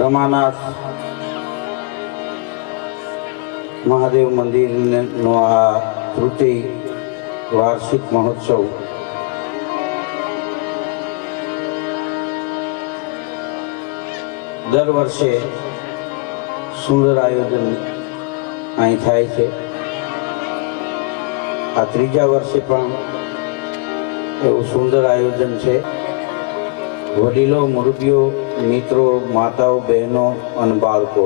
રમાનાથ મહાદેવ મંદિરનો આ તૃતીય વાર્ષિક મહોત્સવ દર વર્ષે સુંદર આયોજન અહીં થાય છે. આ ત્રીજા વર્ષે પણ એવું સુંદર આયોજન છે. વડીલો, મુરબીઓ, મિત્રો, માતાઓ, બહેનો અને બાળકો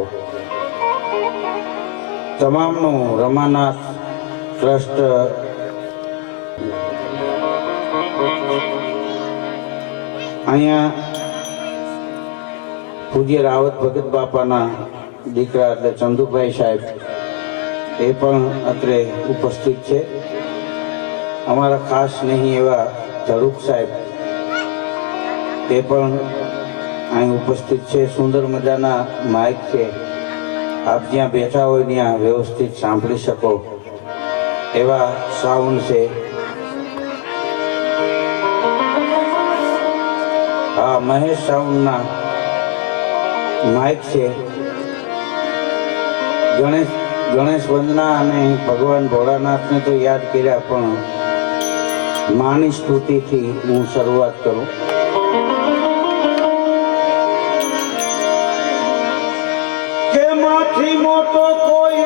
તમામનું રમાનાથ ટ્રસ્ટ અહીંયા પૂજ્ય રાવત ભગત બાપાના દીકરા એટલે ચંદુભાઈ સાહેબ એ પણ અત્રે ઉપસ્થિત છે. અમારા ખાસ નહીં એવા ધરુક સાહેબ એ પણ અહીં ઉપસ્થિત છે. સુંદર મજાના માઇક છે, આપ જ્યાં બેઠા હોય ત્યાં વ્યવસ્થિત સાંભળી શકો એવા સાઉન્ડ છે. હા, મહેશ સાઉન્ડના માઇક છે. ગણેશ વંદના અને ભગવાન ભોળાનાથને તો યાદ કર્યા, પણ માની સ્તુતિથી હું શરૂઆત કરું. કે માથી મોટો કોઈ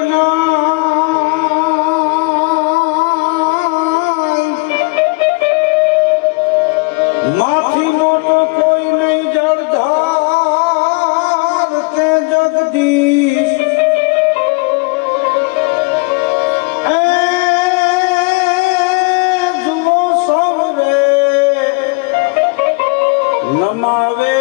માથી મોટો કોઈ નહીં, જળધાર કે જગદીશ એ જુઓ સૌરે નમાવે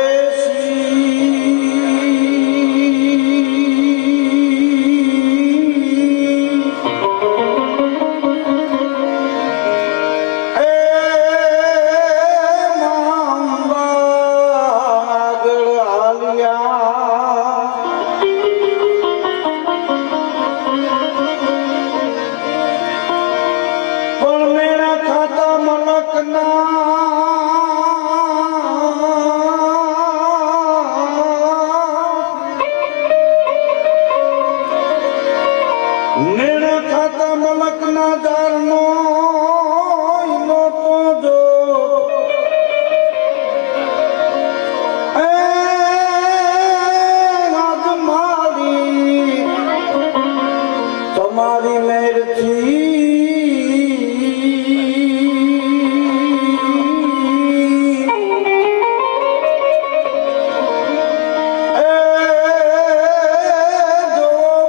તમારી મેરથી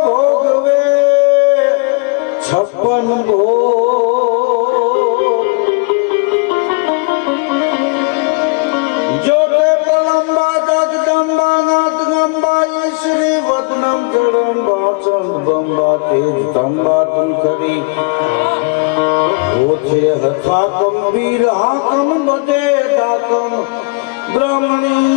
ભોગવે 56 ભોગ જોડે પલંબા જગદંબા નાથ ગંબા શ્રી વદનમ જડંબા ચંદ બંબા તેજ તંબા તુંખરી ઓછે હથા કંબીર હાકમ બજે દાકમ બ્રહ્મણી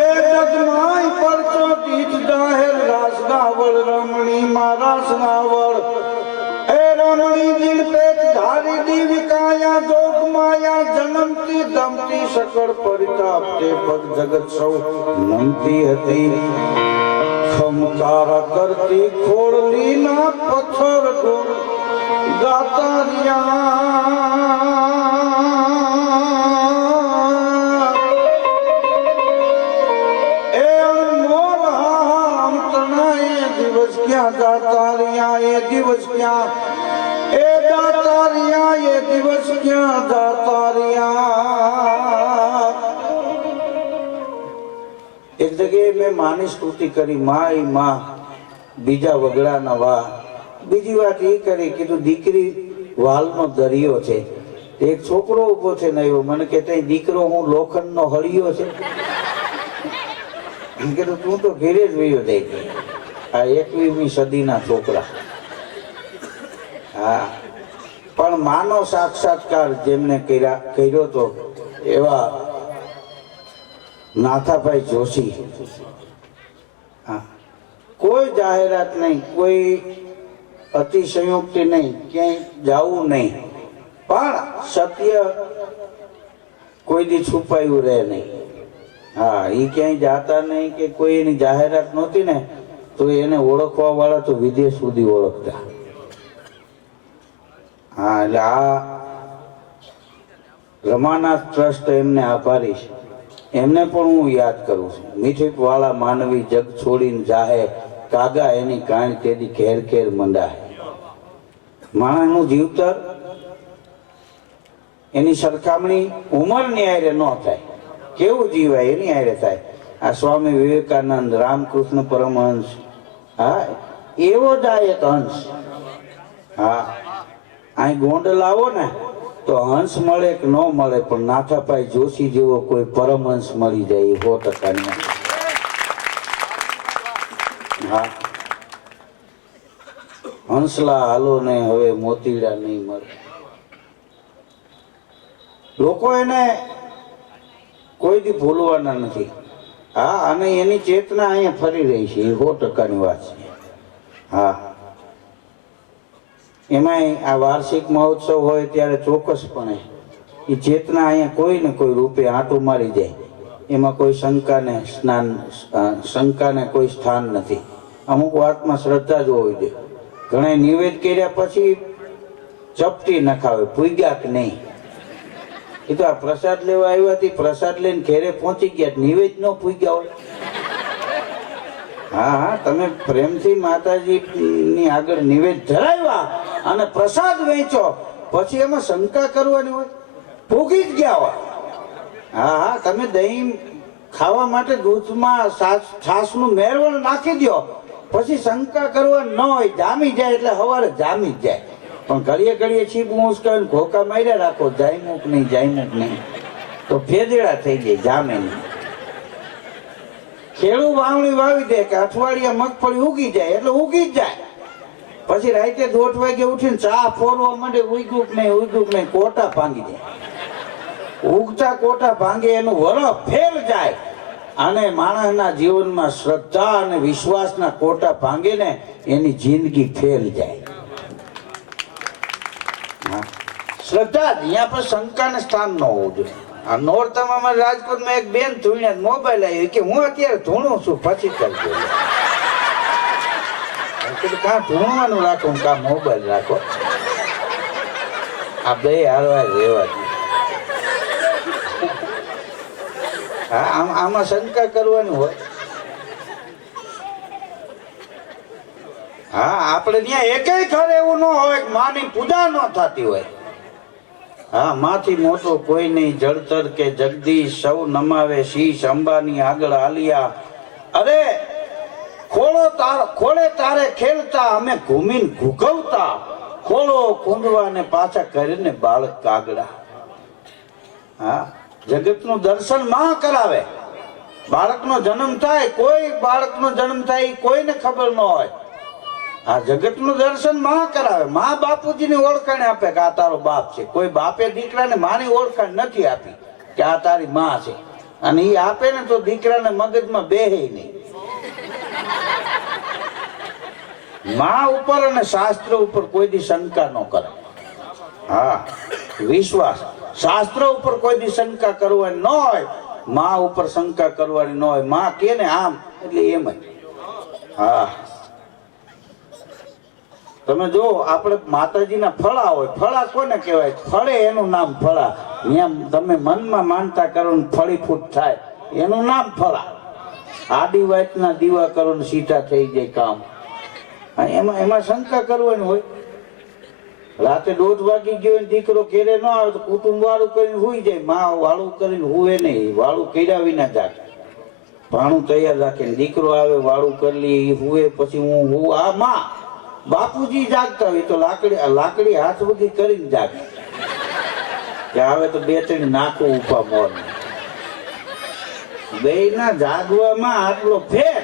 એ જગમાય પરચો તીજ જાહેર રાસ ગાવળ રમણી મારાસ ગાવળ એ રમણી દિલ પેટ ધારી દીવી કાયા જોગ માયા જન્મતી દમતી સકળ પરિતાપ તે પગ જગત સૌ નમતી હતી. ખમકારા કરતી ખોડલી ના પથ્થર ગુણ ગાતારિયા એ અનમોલ હામ તણાએ દિવસ ક્યાં ગાતારિયા એ દિવસ ક્યાં એ દાતારિયા એ દિવસ ક્યાં દાતારિયા. એક જગ્યાએ મેં માની સ્તુતિ કરી, માય માં બીજા વગડાના વા. બીજી વાત એ કરી, કીધું દીકરી વાલનો દરિયો છે. એક છોકરો ઉભો છે ને એવો મને કે દીકરો હું લોખંડનો હળિયો છે. કીધું તું તો ઘેરે જ વયો જાય. આ 21મી સદીના છોકરા. હા, પણ માનો સાક્ષાત્કાર જેમને કર્યો તો એવા નાથાભાઈ જોશી. હા, કોઈ જાહેરાત નહીં, કોઈ અતિશયોક્તિ નહીં, ક્યાંય જવું નહીં, પણ સત્ય કોઈ દી છુપાયું રહે નહીં. હા, એ ક્યાંય જાતા નહીં કે કોઈ એની જાહેરાત નહોતી ને તો એને ઓળખવા વાળા તો વિદેશ સુધી ઓળખતા. હા, એટલે આ રમાનાથ ટ્રસ્ટ એમને આભારી છે. એમને પણ હું યાદ કરું છું. મીઠી વાળા માનવી જગ છોડીને જાહે, કાગા એની કાન તેદી ઘેર ઘેર મંડાહે. માણસનું જીવતર એની સરખામણી ઉંમરની આરે ન થાય. કેવું જીવાય એની આરે થાય. આ સ્વામી વિવેકાનંદ, રામકૃષ્ણ પરમહંસ, હા એવો જ આ એક હંસ. હા, અહીં ગોંડલ આવો ને તો હંસ મળે કે ન મળે, પણ નાથાભાઈ જોશી જેવો કોઈ પરમહંસ મળી જાય 100%. હા, હંસલા હાલો ને હવે મોતીડા નહીં મળે. લોકો એને કોઈ દી ભૂલવાના નથી. હા, અને એની ચેતના અહીંયા ફરી રહી છે, એ 100%ની વાત છે. હા, એમાંય આ વાર્ષિક મહોત્સવ હોય ત્યારે ચોક્કસપણે એ ચેતના અહીંયા કોઈ ને કોઈ રૂપે આંટો મારી જાય. એમાં કોઈ શંકાને કોઈ સ્થાન નથી. અમુક વાતમાં શ્રદ્ધા જ હોવી જોઈએ. ઘણા નિવેદ કર્યા પછી ચપટી નખાવે, પૂગ્યા કે નહીં. એ તો આ પ્રસાદ લેવા આવ્યા, પ્રસાદ લઈને ઘેરે પહોંચી ગયા, નિવેદ ન પૂગ્યા હોય. હા હા, તમે પ્રેમથી માતાજી ની આગળ નિવેદ ધરાવ્યા અને પ્રસાદ વેચો, પછી એમાં શંકા કરવાની હોય? પૂગી જ ગયા હોય. હા હા, તમે દહીં ખાવા માટે દૂધમાં છાશનું મેળવણ નાખી દો, પછી શંકા કરવા ન હોય. જામી જાય એટલે સવારે જામી જ જાય. પણ ઘડીએ ઘડીએ છીપ ઉંચકાવીને ઘોકા માર્યા રાખો, જાયમુક નહીં તો ફેદેડા થઈ જાય, જામે નહીં. ખેડૂ વાવણી વાવી દે કે અઠવાડિયા મગફળી ઉગી જાય એટલે ઉગી જ જાય. પછી રાતે 2 વાગે ઉઠીને ચા ફોરવા માંડે, ઉગ્યું કે નહીં, કોટા ભાંગી જાય. ઉગતા કોટા ભાંગે એનું વરફ ફેલ જાય. અને માણસના જીવનમાં શ્રદ્ધા અને વિશ્વાસના કોટા ભાંગે ને એની જિંદગી ફેલ જાય. શ્રદ્ધા, ત્યાં પર શંકાને સ્થાન ન હોવું જોઈએ. આ નોરતામાં રાજકોટમાં એક બેન ધૂણ્યા, મોબાઈલ આવી કે હું અત્યારે ધૂણું છું, પછી કરજો. કાં ધૂણવાનું રાખો ને કાં મોબાઈલ રાખો, આ બે હારવા રહેવા દે. હા, આમાં શંકા કરવાની હોય. હા, આપણે ત્યાં એકેય ઘર એવું ન હોય કે માની પૂજા ન થતી હોય. હા, માંથી મોટો કોઈ નહીં, જળતર કે જગદીશ સૌ નમાવે શીશ, અંબાની આગળ આલિયા. અરે ખોળે તારે ખેલતા, અમે ઘૂમીને ઘૂઘવતા, ખોળો કુંદવા ને પાછા કરીને બાળક કાગડા. હા, જગતનું દર્શન માં કરાવે. બાળકનો જન્મ થાય, કોઈ બાળકનો જન્મ થાય કોઈને ખબર ન હોય. આ જગતનું દર્શન માં કરાવે. માં બાપુજીની ઓળખાણ આપે કે આ તારો બાપ છે. કોઈ બાપે દીકરાને માની ઓળખાણ નથી આપી કે આ તારી માં છે. અને એ આપે ને તો દીકરાને મગજમાં બેહે નહીં. માં ઉપર અને શાસ્ત્ર ઉપર કોઈ દી શંકા ન કરે. હા, વિશ્વાસ. શાસ્ત્ર ઉપર કોઈ દી શંકા કરવાની ન હોય, માં ઉપર શંકા કરવાની ન હોય. માં કે ને આમ એટલે એમ જ. હા, તમે જો આપણે માતાજીના ફળા હોય, ફળા કોને કહેવાય? ફળે એનું નામ ફળા. ત્યાં તમે મનમાં માનતા કરો ને ફળીફૂટ થાય એનું નામ ફળા. આડી વાતના દીવા કરો ને સીધા થઈ જાય કામ. એમાં શંકા કરવાની હોય. રાતે 1:30 વાગી ગયો દીકરો ઘેરે ન આવે તો કુટુંબ વાળું કરીને હુઈ જાય. માં વાળું કરીને હુએ નહીં, વાળું કર્યા વિના જાગે. ભાણું તૈયાર રાખે, દીકરો આવે વાળું કરી લે, હુએ પછી હું આ માં બાપુજી જાગતા હોય તો લાકડી હાથ વગી કરીને જાગે કે આવે તો 2-3 નાખો ઉપા મોર. બે ના જાગવામાં આટલો ફેર.